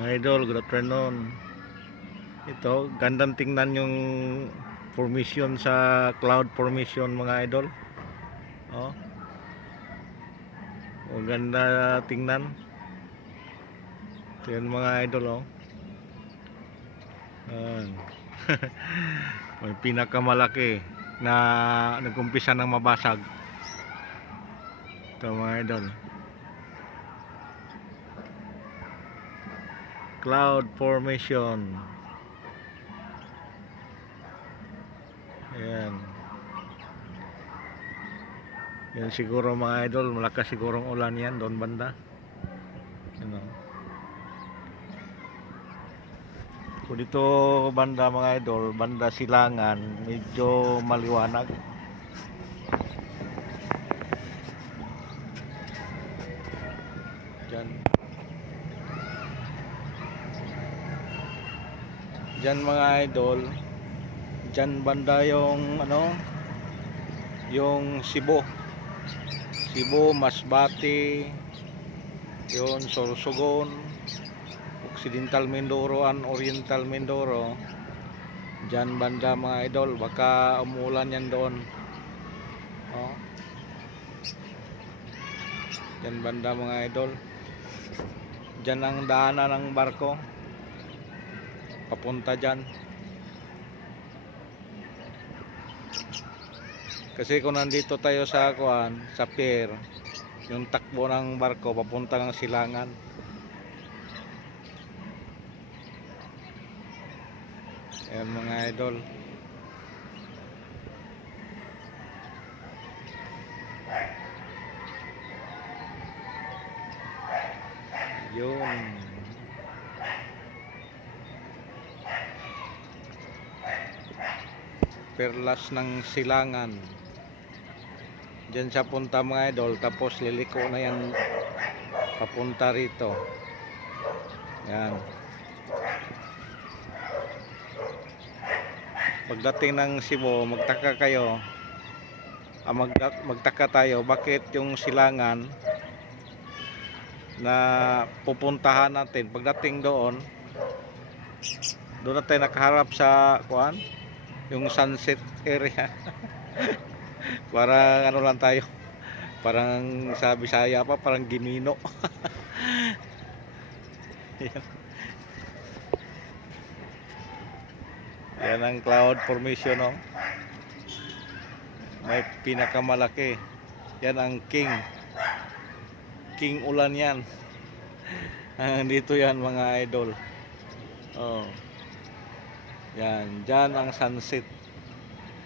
Mga idol, good afternoon. Ito, gandang tingnan yung formation sa cloud formation mga idol. Oh, ganda tingnan. Ito yun mga idol, oh. Ayan. May pinakamalaki na nag-umpisa ng mabasag. Ito mga idol. Cloud formation. Ayan. Yan siguro mga idol, malakas sigurong ulan yan doon banda. Ano? So dito banda mga idol, banda Silangan, medyo maliwanag. Diyan mga idol, diyan banda yung yung Cebu, Masbate, yun Sorsogon, Occidental Mindoro and Oriental Mindoro. Diyan banda mga idol, baka umulan yan doon. Oh. Diyan banda mga idol. Diyan ang daanan ng barko papunta dyan. Kasi kung nandito tayo sa sa pier, yung takbo ng barko papunta ng Silangan. Ayan mga idol. Yun. Perlas ng Silangan. Diyan sa punta mga idol, tapos liliko na yan papunta rito. Yan. Pagdating ng Cebu, magtaka kayo. Magtaka tayo bakit yung Silangan na pupuntahan natin, pagdating doon na tayo nakaharap sa yung sunset area. Parang ano lang tayo, parang sa Bisaya pa, parang Ginino. Yan. Yan ang cloud formation, oh. May pinakamalaki. Yan ang king ulan yan. Dito yan mga idol. Oh. Yan, dyan ang sunset.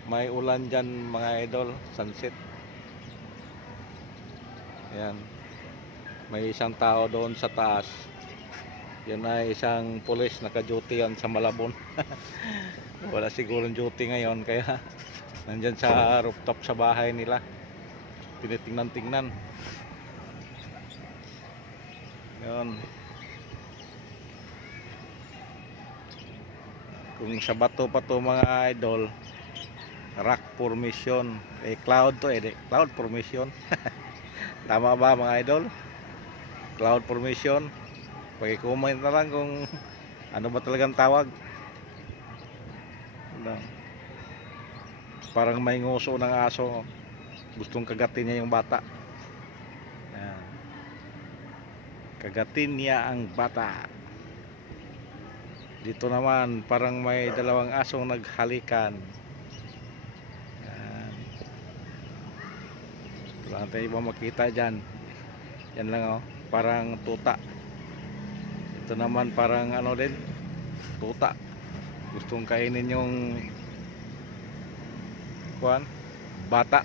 May ulan dyan mga idol, sunset. Yan. May isang tao doon sa taas. Yan ay isang pulis, naka-duty yan sa Malabon. Wala sigurong duty ngayon, kaya nandyan sa rooftop sa bahay nila. Tinitingnan-tingnan. Yan. Kung sa bato pa to mga idol, rock formation, cloud to cloud formation. Tama ba mga idol? Cloud formation. Paki-comment na lang kung ano ba talagang tawag. Parang may nguso ng aso, gustong kagatin niya yung bata. Ayan. Kagatin niya ang bata. Dito naman parang may dalawang asong naghalikan. Yan. Wala tayo iba makita dyan. Yan lang, oh, parang tuta. Ito naman parang ano din, tuta. Gustong kainin yung bata.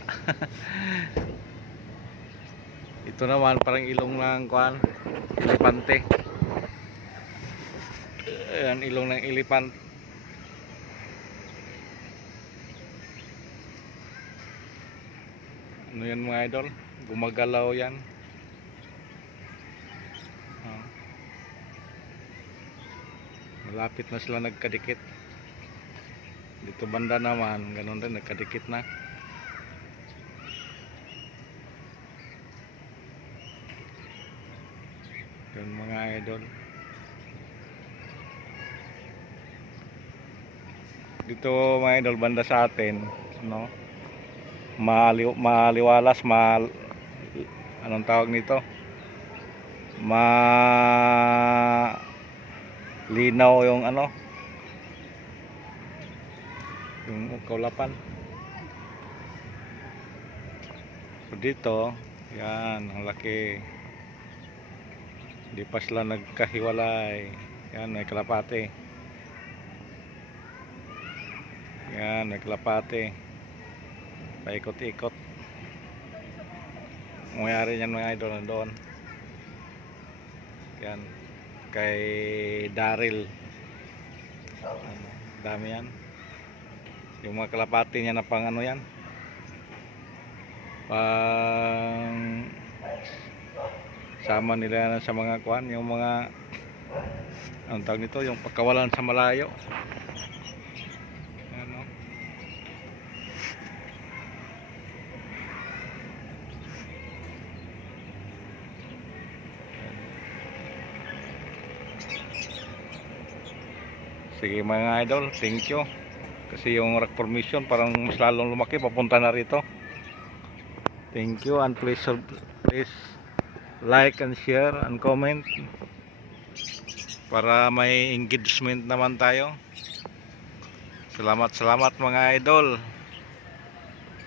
Ito naman parang ilong ng elepante. Ayan, ilong ng elephant. Ano yan mga idol? Gumagalaw yan. Malapit na sila nagkadikit. Dito banda naman, ganun din, nagkadikit na. Yan mga idol. dito mga idol banda sa atin, no? Maliwalas, anong tawag nito? Linaw yung ano, yung kaulapan. So dito, yan, ang laki. Hindi pa sila nagkahiwalay. Yan, may kalapate. Yan, may kalapate. Paikot-ikot. Mayari niyan mga idol na doon. Yan, kay Daryl. Dami yan. Yung mga kalapate niya na pang ano yan, pang sama nila sa mga kuan, yung mga anong tawag nito, yung pagkawalan sa malayo. Ano? Sige mga idol, thank you. Kasi yung rock formation parang mas lalong lumaki, papunta na rito. Thank you, and please like and share and comment para may engagement naman tayo. Salamat mga idol.